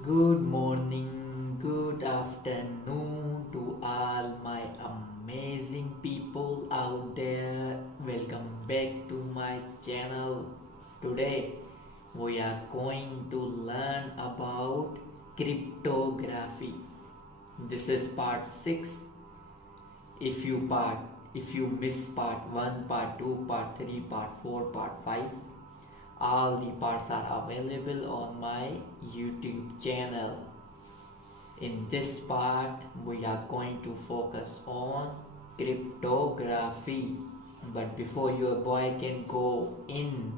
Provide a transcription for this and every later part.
Good morning, good afternoon to all my amazing people out there. Welcome back to my channel. Today we are going to learn about cryptography. This is part 6. If you part if you miss part 1, part 2, part 3, part 4, part 5, all the parts are available on my YouTube channel. In this part, we are going to focus on cryptography. But before your boy can go in,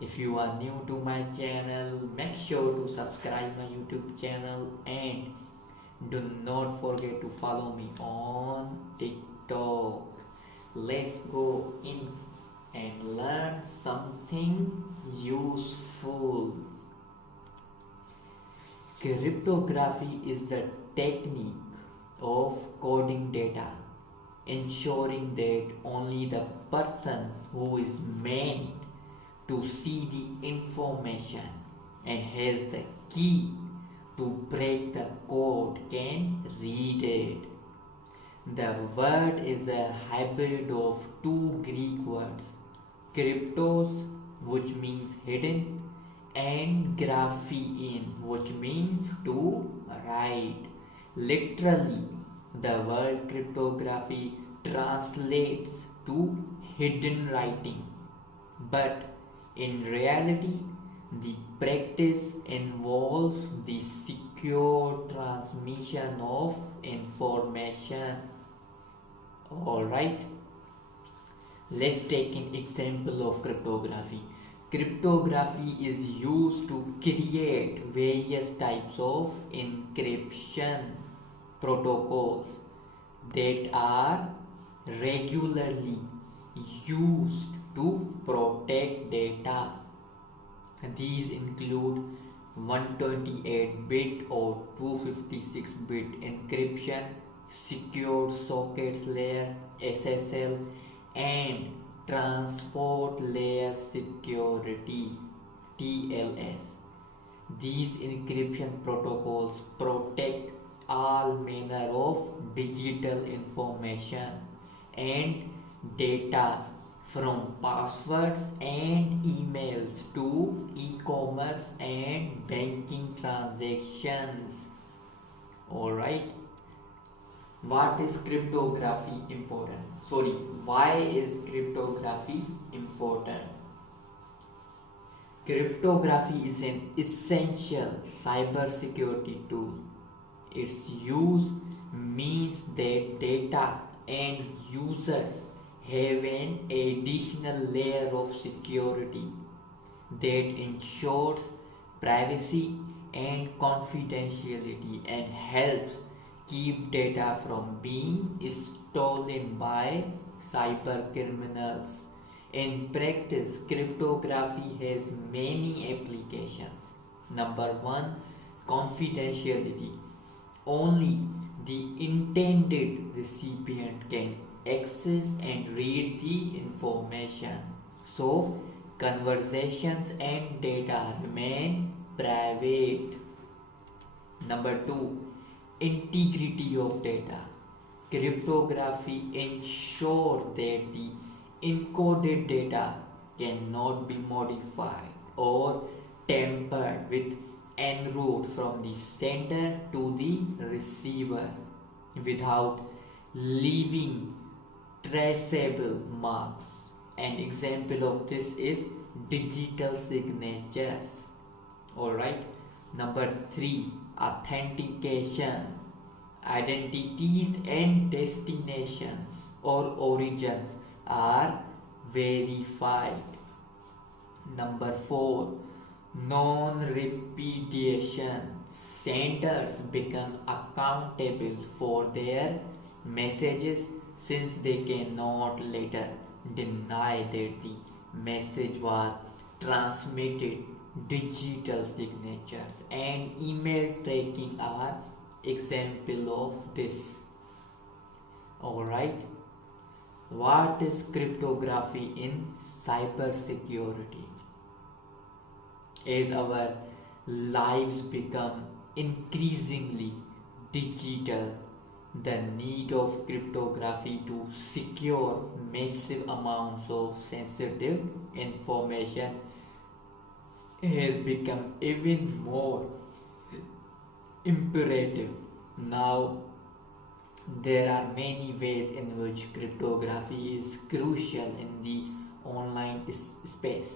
if you are new to my channel, make sure to subscribe my YouTube channel and do not forget to follow me on TikTok. Let's go in and learn something useful. Cryptography is the technique of coding data, ensuring that only the person who is meant to see the information and has the key to break the code can read it. The word is a hybrid of two Greek words, cryptos, which means hidden, and graphein, which means to write. Literally, the word cryptography translates to hidden writing, but in reality, the practice involves the secure transmission of information. Alright, let's take an example of cryptography. Cryptography is used to create various types of encryption protocols that are regularly used to protect data. These include 128-bit or 256-bit encryption, secure sockets layer SSL, and transport layer security TLS. These encryption protocols protect all manner of digital information and data from passwords and emails to e-commerce and banking transactions. Alright, what is cryptography important? Sorry, why is cryptography important? Cryptography is an essential cybersecurity tool. Its use means that data and users have an additional layer of security that ensures privacy and confidentiality and helps keep data from being stolen by cyber criminals. In practice, cryptography has many applications. Number one, confidentiality. Only the intended recipient can access and read the information. So, conversations and data remain private. Number two, integrity of data. Cryptography ensures that the encoded data cannot be modified or tampered with en route from the sender to the receiver without leaving traceable marks. An example of this is digital signatures. Alright, number 3, authentication. Identities and destinations or origins are verified. Number 4, non-repudiation. Senders become accountable for their messages since they cannot later deny that the message was transmitted. Digital signatures and email tracking are example of this. Alright, what is cryptography in cybersecurity? As our lives become increasingly digital, the need of cryptography to secure massive amounts of sensitive information has become even more imperative. Now, there are many ways in which cryptography is crucial in the online space.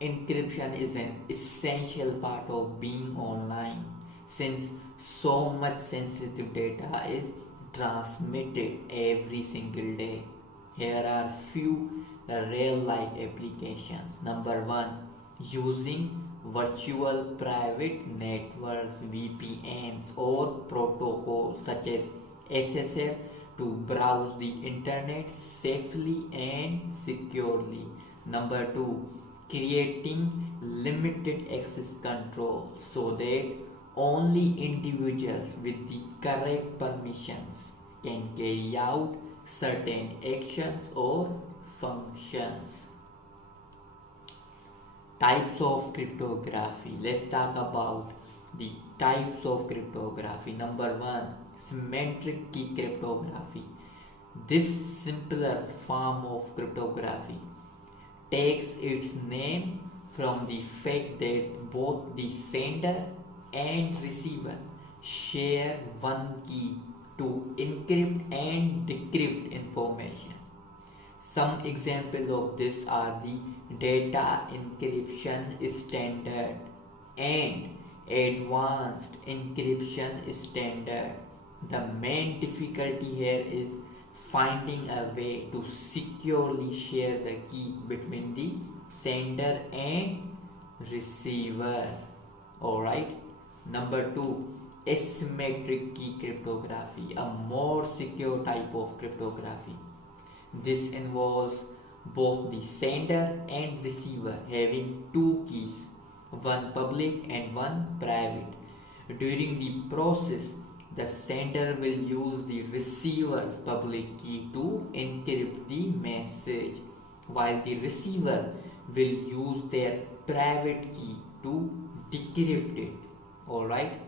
Encryption is an essential part of being online since so much sensitive data is transmitted every single day. Here are few real life applications. Number one, using virtual private networks, VPNs, or protocols such as SSL to browse the internet safely and securely. Number two, creating limited access control so that only individuals with the correct permissions can carry out certain actions or functions. Types of cryptography. Let's talk about the types of cryptography. Number one, symmetric key cryptography. This simpler form of cryptography takes its name from the fact that both the sender and receiver share one key to encrypt and decrypt information. Some examples of this are the data encryption standard and advanced encryption standard. The main difficulty here is finding a way to securely share the key between the sender and receiver. Alright. Number two, asymmetric key cryptography, a more secure type of cryptography. This involves both the sender and receiver having two keys, one public and one private. During the process, the sender will use the receiver's public key to encrypt the message, while the receiver will use their private key to decrypt it. Alright,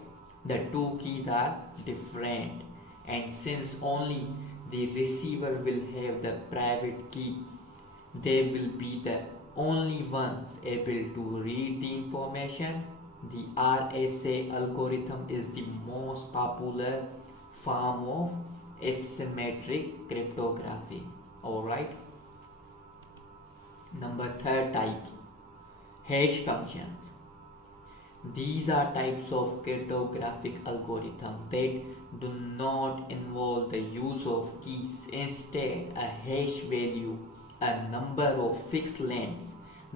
the two keys are different, and since only the receiver will have the private key, they will be the only ones able to read the information. The RSA algorithm is the most popular form of asymmetric cryptography. Alright. Number third types, hash functions. These are types of cryptographic algorithms that do not involve the use of keys. Instead, a hash value, a number of fixed lengths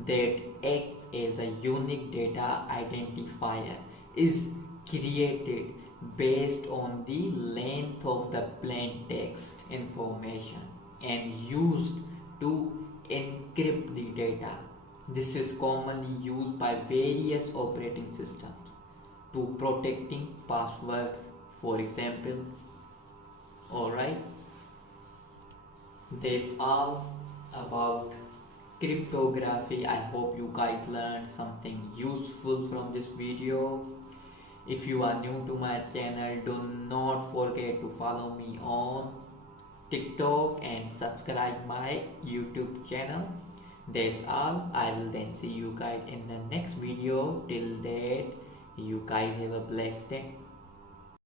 that acts as a unique data identifier, is created based on the length of the plain text information and used to encrypt the data. This is commonly used by various operating systems to protecting passwords, for example. Alright, that's all about cryptography. I hope you guys learned something useful from this video. If you are new to my channel, do not forget to follow me on TikTok and subscribe my YouTube channel. That's all. I will then see you guys in the next video. Till that, you guys have a blessed day.